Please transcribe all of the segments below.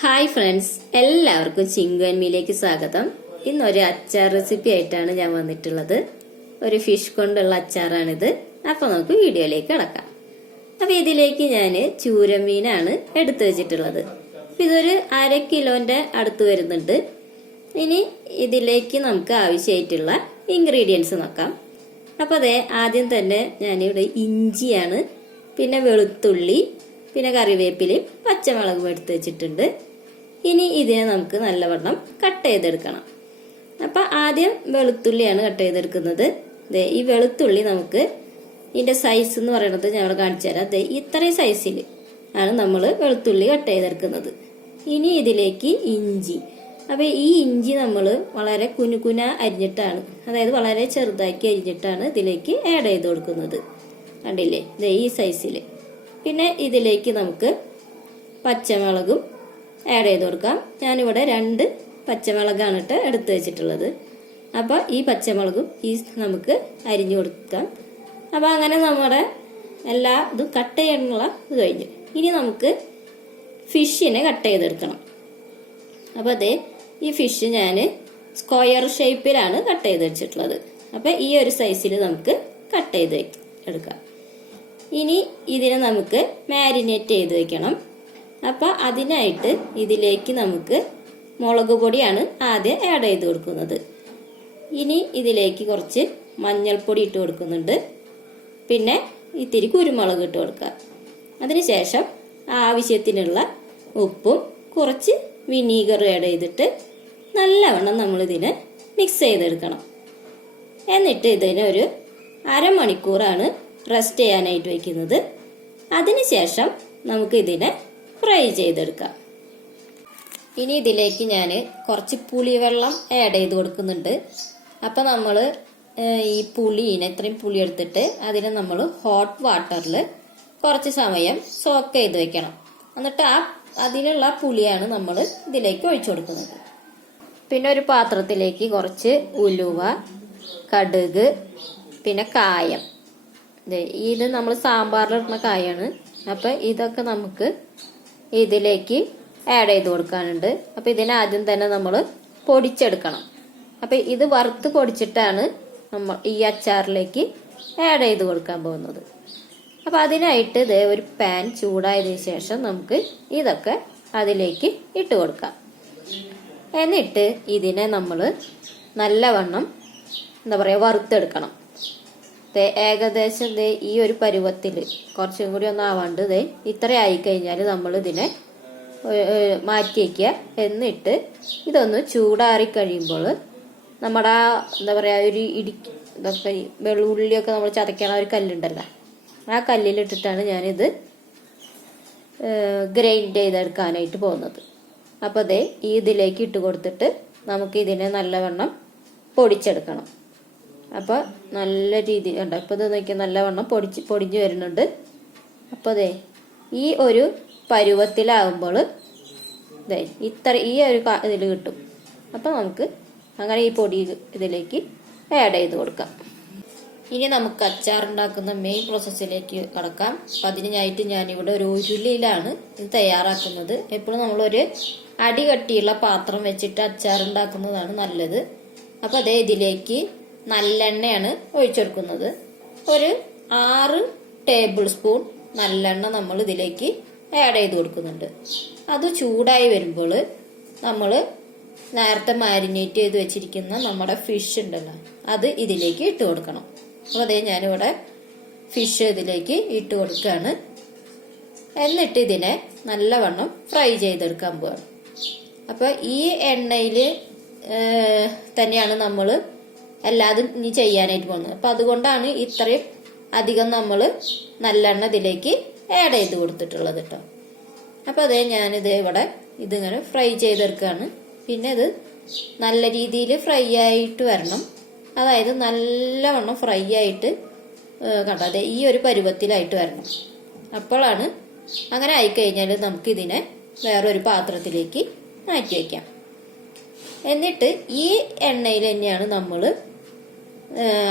Hi friends, എല്ലാവർക്കും Chinku and മീയിലേക്ക് സ്വാഗതം. ഇന്നൊരു അച്ചാർ റെസിപ്പി ആയിട്ടാണ് ഞാൻ വന്നിട്ടുള്ളത്. ഒരു ഫിഷ് കൊണ്ടുള്ള അച്ചാറാണിത്. അപ്പൊ നമുക്ക് വീഡിയോയിലേക്ക് കടക്കാം. അപ്പൊ ഇതിലേക്ക് ഞാൻ ചൂരമീനാണ് എടുത്തു വെച്ചിട്ടുള്ളത്. ഇതൊരു 1/2 കിലോന്റെ അടുത്ത് വരുന്നുണ്ട്. ഇനി ഇതിലേക്ക് നമുക്ക് ആവശ്യമായിട്ടുള്ള ഇൻഗ്രീഡിയൻസ് നോക്കാം. അപ്പൊ അതെ, ആദ്യം തന്നെ ഞാനിവിടെ ഇഞ്ചിയാണ്, പിന്നെ വെളുത്തുള്ളി, പിന്നെ കറിവേപ്പിലയും പച്ചമുളകും എടുത്ത് വെച്ചിട്ടുണ്ട്. ഇനി ഇതിനെ നമുക്ക് നല്ലവണ്ണം കട്ട് ചെയ്തെടുക്കണം. അപ്പൊ ആദ്യം വെളുത്തുള്ളിയാണ് കട്ട് ചെയ്തെടുക്കുന്നത്. ഈ വെളുത്തുള്ളി നമുക്ക് ഇതിന്റെ സൈസ് എന്ന് പറയുന്നത് ഞാൻ ഇവിടെ കാണിച്ചു തരാം. ഇത്രയും സൈസിൽ ആണ് നമ്മൾ വെളുത്തുള്ളി കട്ട് ചെയ്തെടുക്കുന്നത്. ഇനി ഇതിലേക്ക് ഇഞ്ചി. അപ്പൊ ഈ ഇഞ്ചി നമ്മൾ വളരെ കുനുകുന അരിഞ്ഞിട്ടാണ്, അതായത് വളരെ ചെറുതാക്കി അരിഞ്ഞിട്ടാണ് ഇതിലേക്ക് ആഡ് ചെയ്ത് കൊടുക്കുന്നത്. കണ്ടില്ലേ, ഈ സൈസിൽ. പിന്നെ ഇതിലേക്ക് നമുക്ക് പച്ചമുളകും ആഡ് ചെയ്ത് കൊടുക്കാം. ഞാനിവിടെ 2 പച്ചമുളകാണ് എടുത്ത് വെച്ചിട്ടുള്ളത്. അപ്പോൾ ഈ പച്ചമുളകും നമുക്ക് അരിഞ്ഞു കൊടുക്കാം. അപ്പോൾ അങ്ങനെ നമ്മുടെ എല്ലാ ഇതും കട്ട് ചെയ്യാനുള്ള ഇത് കഴിഞ്ഞു. ഇനി നമുക്ക് ഫിഷിനെ കട്ട് ചെയ്തെടുക്കണം. അപ്പോൾ അതേ, ഈ ഫിഷ് ഞാൻ സ്ക്വയർ ഷേപ്പിലാണ് കട്ട് ചെയ്ത് വെച്ചിട്ടുള്ളത്. അപ്പോൾ ഈ ഒരു സൈസിൽ നമുക്ക് കട്ട് ചെയ്ത് എടുക്കാം. ഇനി ഇതിനെ നമുക്ക് മാരിനേറ്റ് ചെയ്ത് വെക്കണം. അപ്പോൾ അതിനായിട്ട് ഇതിലേക്ക് നമുക്ക് മുളക് പൊടിയാണ് ആദ്യം ആഡ് ചെയ്ത് കൊടുക്കുന്നത്. ഇനി ഇതിലേക്ക് കുറച്ച് മഞ്ഞൾപ്പൊടി ഇട്ട് കൊടുക്കുന്നുണ്ട്. പിന്നെ ഇത്തിരി കുരുമുളക് ഇട്ട് കൊടുക്കുക. അതിനുശേഷം ആവശ്യത്തിനുള്ള ഉപ്പും കുറച്ച് വിനീഗർ ആഡ് ചെയ്തിട്ട് നല്ലവണ്ണം നമ്മളിതിനെ മിക്സ് ചെയ്തെടുക്കണം. എന്നിട്ട് ഇതിനെ ഒരു 1/2 മണിക്കൂറാണ് റെസ്റ്റ് ചെയ്യാനായിട്ട് വയ്ക്കുന്നത്. അതിനുശേഷം നമുക്ക് ഇതിനെ ഫ്രൈ ചെയ്തെടുക്കാം. ഇനി ഇതിലേക്ക് ഞാൻ കുറച്ച് പുളിവെള്ളം ആഡ് ചെയ്ത് കൊടുക്കുന്നുണ്ട്. അപ്പം നമ്മൾ ഈ പുളിനെ, ഇത്രയും പുളി എടുത്തിട്ട് അതിനെ നമ്മൾ ഹോട്ട് വാട്ടറിൽ കുറച്ച് സമയം സോക്ക് ചെയ്ത് വെക്കണം. എന്നിട്ട് അതിലുള്ള പുളിയാണ് നമ്മൾ ഇതിലേക്ക് ഒഴിച്ചു കൊടുക്കുന്നത്. പിന്നെ ഒരു പാത്രത്തിലേക്ക് കുറച്ച് ഉലുവ, കടുക്, പിന്നെ കായം. ഇത് നമ്മൾ സാമ്പാറിലിടുന്ന കായാണ്. അപ്പം ഇതൊക്കെ നമുക്ക് ഇതിലേക്ക് ആഡ് ചെയ്ത് കൊടുക്കാനുണ്ട്. അപ്പം ഇതിനെ ആദ്യം തന്നെ നമ്മൾ പൊടിച്ചെടുക്കണം. അപ്പം ഇത് വറുത്ത് പൊടിച്ചിട്ടാണ് നമ്മൾ ഈ അച്ചാറിലേക്ക് ആഡ് ചെയ്ത് കൊടുക്കാൻ പോകുന്നത്. അപ്പം അതിനായിട്ട് ഒരു പാൻ ചൂടായതിനു ശേഷം നമുക്ക് ഇതൊക്കെ അതിലേക്ക് ഇട്ട് കൊടുക്കാം. എന്നിട്ട് ഇതിനെ നമ്മൾ നല്ലവണ്ണം വറുത്തെടുക്കണം. ഏകദേശം ഈ ഒരു പരുവത്തിൽ, കുറച്ചും കൂടി ഒന്ന് ആവാണ്ട് ഇത്ര ആയിക്കഴിഞ്ഞാൽ നമ്മൾ ഇതിനെ മാറ്റി വയ്ക്കുക. എന്നിട്ട് ഇതൊന്ന് ചൂടാറി കഴിയുമ്പോൾ നമ്മുടെ ഒരു ഇതൊക്കെ വെള്ളുള്ളിയൊക്കെ നമ്മൾ ചതയ്ക്കണ ഒരു കല്ലുണ്ടല്ലോ, ആ കല്ലിലിട്ടിട്ടാണ് ഞാനിത് ഗ്രൈൻഡ് ചെയ്തെടുക്കാനായിട്ട് പോകുന്നത്. അപ്പോൾ ഇതിലേക്ക് ഇട്ട് കൊടുത്തിട്ട് നമുക്ക് ഇതിനെ നല്ലവണ്ണം പൊടിച്ചെടുക്കണം. അപ്പോൾ നല്ല രീതി ഉണ്ടോ, ഇപ്പോൾ ഇത് നോക്കിയാൽ നല്ലവണ്ണം പൊടിഞ്ഞു വരുന്നുണ്ട്. അപ്പോൾ ഈ ഒരു പരുവത്തിലാവുമ്പോൾ ഈ ഒരു ഇതിൽ കിട്ടും. അപ്പോൾ നമുക്ക് അങ്ങനെ ഈ പൊടി ഇതിലേക്ക് ആഡ് ചെയ്ത് കൊടുക്കാം. ഇനി നമുക്ക് അച്ചാർ ഉണ്ടാക്കുന്ന മെയിൻ പ്രോസസ്സിലേക്ക് കടക്കാം. അപ്പം അതിനായിട്ട് ഞാനിവിടെ ഒരു ഉരുളിയിലാണ് ഇത് തയ്യാറാക്കുന്നത്. എപ്പോഴും നമ്മളൊരു അടികട്ടിയുള്ള പാത്രം വെച്ചിട്ട് അച്ചാർ ഉണ്ടാക്കുന്നതാണ് നല്ലത്. അപ്പോൾ ഇതിലേക്ക് നല്ലെണ്ണയാണ് ഒഴിച്ചെടുക്കുന്നത്. ഒരു 6 ടേബിൾ സ്പൂൺ നല്ലെണ്ണ നമ്മൾ ഇതിലേക്ക് ആഡ് ചെയ്ത് കൊടുക്കുന്നുണ്ട്. അത് ചൂടായി വരുമ്പോൾ നമ്മൾ നേരത്തെ മാരിനേറ്റ് ചെയ്ത് വെച്ചിരിക്കുന്ന നമ്മുടെ ഫിഷ് ഉണ്ടല്ലോ, അത് ഇതിലേക്ക് ഇട്ട് കൊടുക്കണം. അപ്പോൾ ഞാനിവിടെ ഫിഷ് ഇതിലേക്ക് ഇട്ട് കൊടുക്കുകയാണ്. എന്നിട്ട് ഇതിനെ നല്ലവണ്ണം ഫ്രൈ ചെയ്തെടുക്കാൻ പോവാണ്. അപ്പോൾ ഈ എണ്ണയിൽ തന്നെയാണ് നമ്മൾ എല്ലാതും ഇനി ചെയ്യാനായിട്ട് പോകുന്നത്. അപ്പം അതുകൊണ്ടാണ് ഇത്രയും അധികം നമ്മൾ നല്ലെണ്ണ ഇതിലേക്ക് ആഡ് ചെയ്ത് കൊടുത്തിട്ടുള്ളത് കേട്ടോ. അപ്പം ഞാനിത് ഇവിടെ ഇതിങ്ങനെ ഫ്രൈ ചെയ്തെടുക്കുകയാണ്. പിന്നെ ഇത് നല്ല രീതിയിൽ ഫ്രൈ ആയിട്ട് വരണം. അതായത് നല്ലവണ്ണം ഫ്രൈ ആയിട്ട് കണ്ടോ, ഈ ഒരു പരുവത്തിലായിട്ട് വരണം. അപ്പോഴാണ്, അങ്ങനെ ആയിക്കഴിഞ്ഞാൽ നമുക്കിതിനെ വേറൊരു പാത്രത്തിലേക്ക് മാറ്റി വയ്ക്കാം. എന്നിട്ട് ഈ എണ്ണയിൽ തന്നെയാണ് നമ്മൾ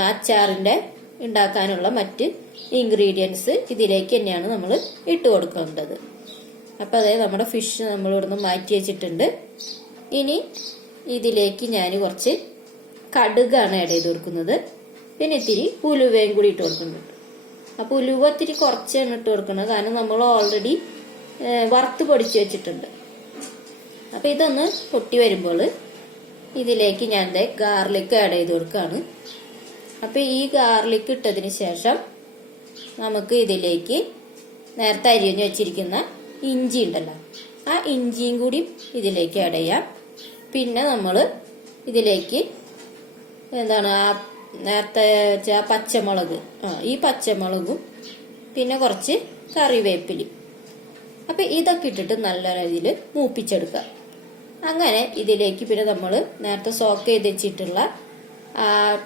അച്ചാറിൻ്റെ ഉണ്ടാക്കാനുള്ള മറ്റ് ഇൻഗ്രീഡിയൻസ് ഇതിലേക്ക് തന്നെയാണ് നമ്മൾ ഇട്ട് കൊടുക്കേണ്ടത്. അപ്പോൾ അതേ നമ്മുടെ ഫിഷ് നമ്മൾ ഇവിടുന്ന് മാറ്റി വെച്ചിട്ടുണ്ട്. ഇനി ഇതിലേക്ക് ഞാൻ കുറച്ച് കടുകാണ് ആഡ് ചെയ്ത് കൊടുക്കുന്നത്. പിന്നെ ഇത്തിരി ഉലുവയും കൂടി ഇട്ട് കൊടുക്കുന്നുണ്ട്. അപ്പോൾ ഉലുവ ഇത്തിരി കുറച്ചാണ് ഇട്ട് കൊടുക്കുന്നത്, കാരണം നമ്മൾ ഓൾറെഡി വറുത്ത് പൊടിച്ച് വെച്ചിട്ടുണ്ട്. അപ്പോൾ ഇതൊന്ന് പൊട്ടി വരുമ്പോൾ ഇതിലേക്ക് ഞാൻ ഗാർലിക് ആഡ് ചെയ്ത് കൊടുക്കുകയാണ്. അപ്പോൾ ഈ ഗാർലിക് ഇട്ടതിന് ശേഷം നമുക്ക് ഇതിലേക്ക് നേരത്തെ അരിഞ്ഞ് വെച്ചിരിക്കുന്ന ഇഞ്ചി ഉണ്ടല്ലോ, ആ ഇഞ്ചിയും കൂടി ഇതിലേക്ക് ആഡ് ചെയ്യാം. പിന്നെ നമ്മൾ ഇതിലേക്ക് എന്താണ് ആ നേരത്തെ വെച്ച പച്ചമുളക്, ഈ പച്ചമുളകും പിന്നെ കുറച്ച് കറിവേപ്പിലയും, അപ്പം ഇതൊക്കെ ഇട്ടിട്ട് നല്ല രീതിയിൽ മൂപ്പിച്ചെടുക്കുക. അങ്ങനെ ഇതിലേക്ക് പിന്നെ നമ്മൾ നേരത്തെ സോക്ക് ചെയ്ത് വെച്ചിട്ടുള്ള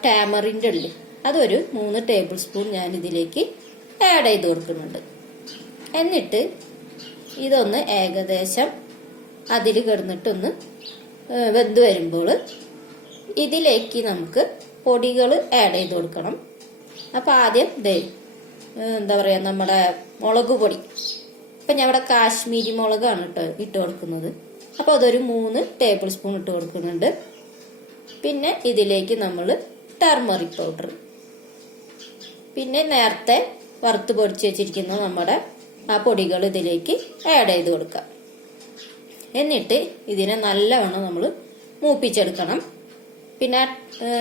ടാമറിൻ്റെ ഉള്ളിൽ അതൊരു 3 ടേബിൾ സ്പൂൺ ഞാൻ ഇതിലേക്ക് ആഡ് ചെയ്ത് കൊടുക്കുന്നുണ്ട്. എന്നിട്ട് ഇതൊന്ന് ഏകദേശം അതിൽ കിടന്നിട്ടൊന്ന് വെന്ത് വരുമ്പോൾ ഇതിലേക്ക് നമുക്ക് പൊടികൾ ആഡ് ചെയ്ത് കൊടുക്കണം. അപ്പോൾ ആദ്യം എന്താ പറയുക, നമ്മുടെ മുളക് പൊടി. ഇപ്പം ഞാൻ ഇവിടെ കാശ്മീരി മുളകാണ് ഇട്ട് കൊടുക്കുന്നത്. അപ്പോൾ അതൊരു 3 ടേബിൾ സ്പൂൺ ഇട്ട് കൊടുക്കുന്നുണ്ട്. പിന്നെ ഇതിലേക്ക് നമ്മൾ ടർമറിക് പൗഡർ, പിന്നെ നേരത്തെ വറുത്ത് പൊടിച്ച് വെച്ചിരിക്കുന്ന നമ്മുടെ ആ പൊടികൾ ഇതിലേക്ക് ആഡ് ചെയ്ത് കൊടുക്കാം. എന്നിട്ട് ഇതിനെ നല്ലവണ്ണം നമ്മൾ മൂപ്പിച്ചെടുക്കണം. പിന്നെ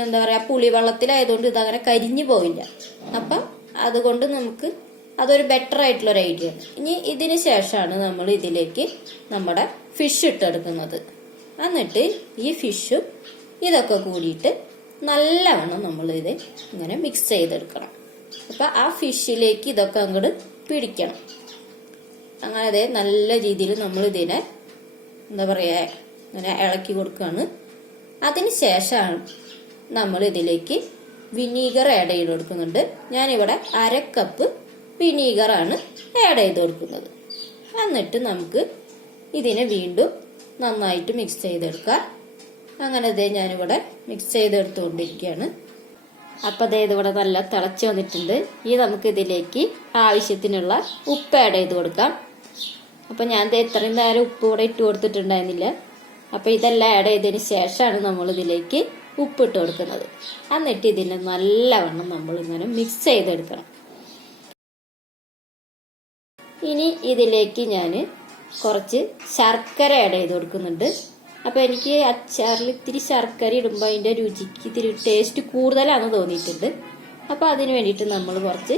എന്താ പറയുക, പുളിവെള്ളത്തിലായതുകൊണ്ട് ഇതങ്ങനെ കരിഞ്ഞു പോവില്ല. അപ്പം അതുകൊണ്ട് നമുക്ക് അതൊരു ബെറ്റർ ആയിട്ടുള്ളൊരു ഐഡിയ ആണ്. ഇനി ഇതിന് ശേഷമാണ് നമ്മൾ ഇതിലേക്ക് നമ്മുടെ ഫിഷ് ഇട്ടെടുക്കുന്നത്. എന്നിട്ട് ഈ ഫിഷും ഇതൊക്കെ കൂടിയിട്ട് നല്ലവണ്ണം നമ്മളിത് ഇങ്ങനെ മിക്സ് ചെയ്തെടുക്കണം. അപ്പം ആ ഫിഷിലേക്ക് ഇതൊക്കെ അങ്ങോട്ട് പിടിക്കണം. അങ്ങനെ നല്ല രീതിയിൽ നമ്മൾ ഇതിനെ എന്താ പറയുക ഇങ്ങനെ ഇളക്കി കൊടുക്കുകയാണ്. അതിന് ശേഷമാണ് നമ്മൾ ഇതിലേക്ക് വിനീഗർ ആഡ് ചെയ്ത് കൊടുക്കുന്നുണ്ട്. ഞാനിവിടെ 1/2 കപ്പ് വിനീഗറാണ് ആഡ് ചെയ്ത് കൊടുക്കുന്നത്. എന്നിട്ട് നമുക്ക് ഇതിനെ വീണ്ടും നന്നായിട്ട് മിക്സ് ചെയ്തെടുക്കാം. അങ്ങനെ ഞാനിവിടെ മിക്സ് ചെയ്തെടുത്തുകൊണ്ടിരിക്കുകയാണ്. അപ്പം ഇതിവിടെ നല്ല തിളച്ച് വന്നിട്ടുണ്ട്. ഈ നമുക്ക് ഇതിലേക്ക് ആവശ്യത്തിനുള്ള ഉപ്പ് ആഡ് ചെയ്ത് കൊടുക്കാം. അപ്പം ഞാൻ ഇത്രയും നേരം ഉപ്പ് കൂടെ ഇട്ട് കൊടുത്തിട്ടുണ്ടായിരുന്നില്ല. അപ്പം ഇതെല്ലാം ആഡ് ചെയ്തതിന് ശേഷമാണ് നമ്മൾ ഇതിലേക്ക് ഉപ്പിട്ട് കൊടുക്കുന്നത്. എന്നിട്ട് ഇതിനെ നല്ലവണ്ണം നമ്മളിങ്ങനെ മിക്സ് ചെയ്തെടുക്കണം. ഇനി ഇതിലേക്ക് ഞാൻ കുറച്ച് ശർക്കര ആഡ് ചെയ്ത് കൊടുക്കുന്നുണ്ട്. അപ്പോൾ എനിക്ക് അച്ചാറിൽ ഇത്തിരി ശർക്കര ഇടുമ്പോൾ അതിൻ്റെ രുചിക്ക് ഇത്തിരി ടേസ്റ്റ് കൂടുതലാണെന്ന് തോന്നിയിട്ടുണ്ട്. അപ്പോൾ അതിന് വേണ്ടിയിട്ട് നമ്മൾ കുറച്ച്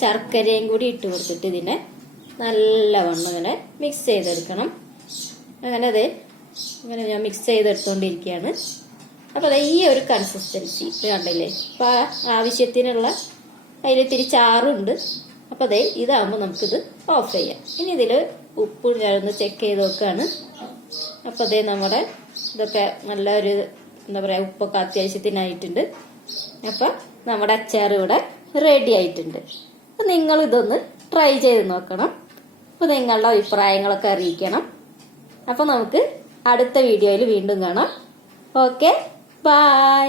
ശർക്കരയും കൂടി ഇട്ട് കൊടുത്തിട്ട് ഇതിനെ നല്ലവണ്ണം ഇങ്ങനെ മിക്സ് ചെയ്തെടുക്കണം. അങ്ങനെ ഇങ്ങനെ ഞാൻ മിക്സ് ചെയ്തെടുത്തുകൊണ്ടിരിക്കുകയാണ്. അപ്പോൾ ഈ ഒരു കൺസിസ്റ്റൻസി കണ്ടില്ലേ. അപ്പോൾ ആവശ്യത്തിനുള്ള അതിലിത്തിരി ചാറുണ്ട്. അപ്പോൾ ഇതാകുമ്പോൾ നമുക്കിത് ഓഫ് ചെയ്യാം. ഇനി ഇതിൽ ഉപ്പ് ഞാനൊന്ന് ചെക്ക് ചെയ്ത് നോക്കുകയാണ്. അപ്പോൾ നമ്മുടെ ഇതൊക്കെ നല്ലൊരു എന്താ പറയുക, ഉപ്പൊക്കെ അത്യാവശ്യത്തിനായിട്ടുണ്ട്. അപ്പം നമ്മുടെ അച്ചാർ ഇവിടെ റെഡി ആയിട്ടുണ്ട്. അപ്പോൾ നിങ്ങളിതൊന്ന് ട്രൈ ചെയ്ത് നോക്കണം. അപ്പോൾ നിങ്ങളുടെ അഭിപ്രായങ്ങളൊക്കെ അറിയിക്കണം. അപ്പോൾ നമുക്ക് അടുത്ത വീഡിയോയിൽ വീണ്ടും കാണാം. Okay, by.